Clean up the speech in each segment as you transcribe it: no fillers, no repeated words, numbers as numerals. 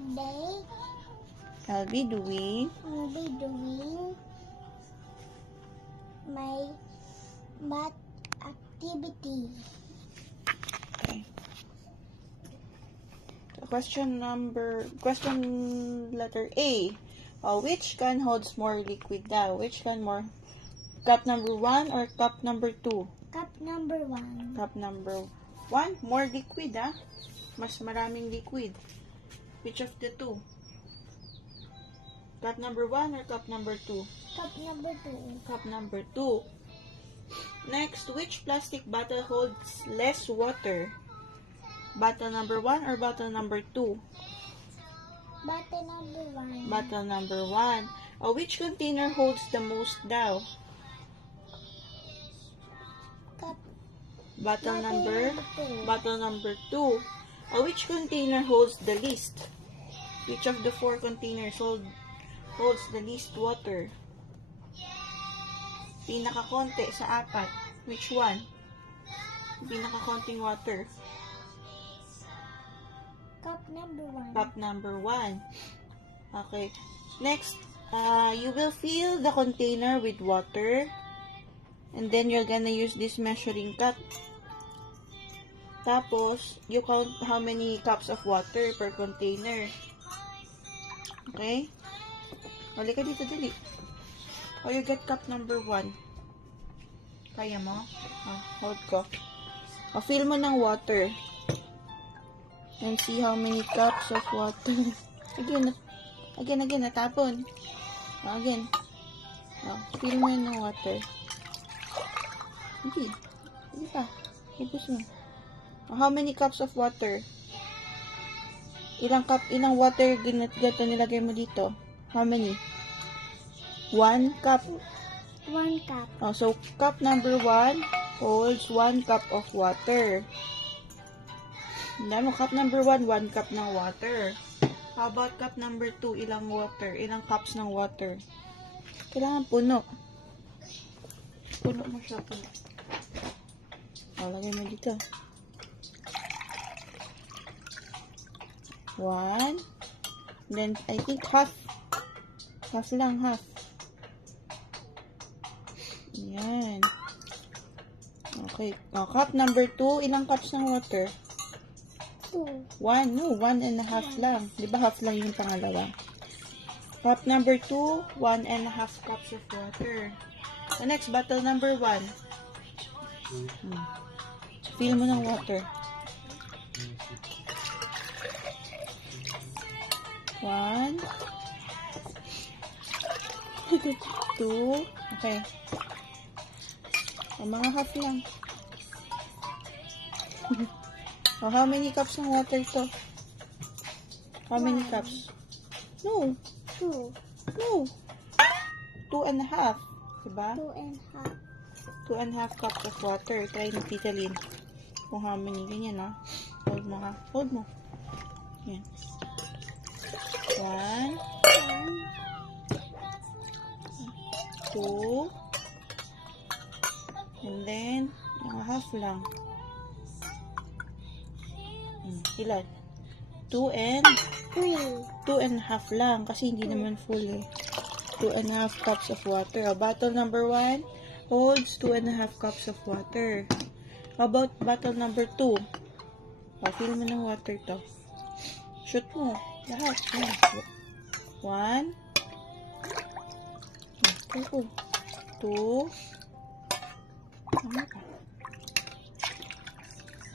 Today, I'll be doing my math activity. okay. So question letter A. Which can holds more liquid daw? Which can more? Cup number 1 or cup number 2? Cup number 1. Cup number 1, more liquid Mas maraming liquid. Which of the two? Cup number 1 or cup number 2? Cup number 2. Cup number 2. Next, which plastic bottle holds less water? Bottle number 1 or bottle number 2? Bottle number 1. Bottle number 1. Which container holds the most daw? Cup. Bottle number 2. Bottle number 2. Which container holds the least? Which of the 4 containers holds the least water? Pinakakonti sa 4. Which one? Pinakakonting water. Cup number 1. Cup number 1. Okay. Next, you will fill the container with water. And then you're gonna use this measuring cup. Tapos, you count how many cups of water per container. Okay? Halika dito, dali. You get cup number 1. Kaya mo? Hold ko. Fill mo ng water. And see how many cups of water. Again, natapon. Again. Fill mo ng water. Hindi pa. Ipus mo. How many cups of water? Ilang water gato nilagay mo dito? How many? 1 cup. 1 cup. So cup number 1 holds 1 cup of water. Cup number 1, 1 cup ng water. How about cup number 2? Ilang cups ng water? Kailangan puno. Puno mo siya, puno. Lagay mo dito. 1. Then, I think half. Half lang, half. Yan. Okay. Cup number 2, ilang cups ng water? 2. 1. No, 1.5 lang. Di ba half lang yung pangalawa? Cup number 2, 1.5 cups of water. The next, bottle number 1. Fill mo ng water. 1, 2, okay. Mga half lang. How many cups ng water to? How many cups? No. 2. No. 2.5. Diba? 2.5. 2.5 cups of water. Try ni Tita Lynn. Kung how many. Ganyan Hold mo Hold mo. Yan. 1, 2, and then, mga half lang. Ilan? 2 and 3. 2.5 lang, kasi hindi naman full 2.5 cups of water. Bottle number 1 holds 2.5 cups of water. How about bottle number 2? Fill mo ng water to. Shoot mo. Lahat. 1. 2.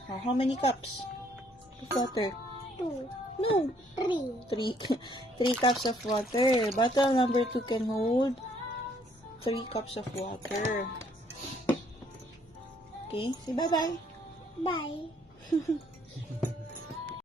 How many cups of water? 2. No. 3. 3 cups of water. Bottle number 2 can hold 3 cups of water. Okay. Say bye-bye. Bye.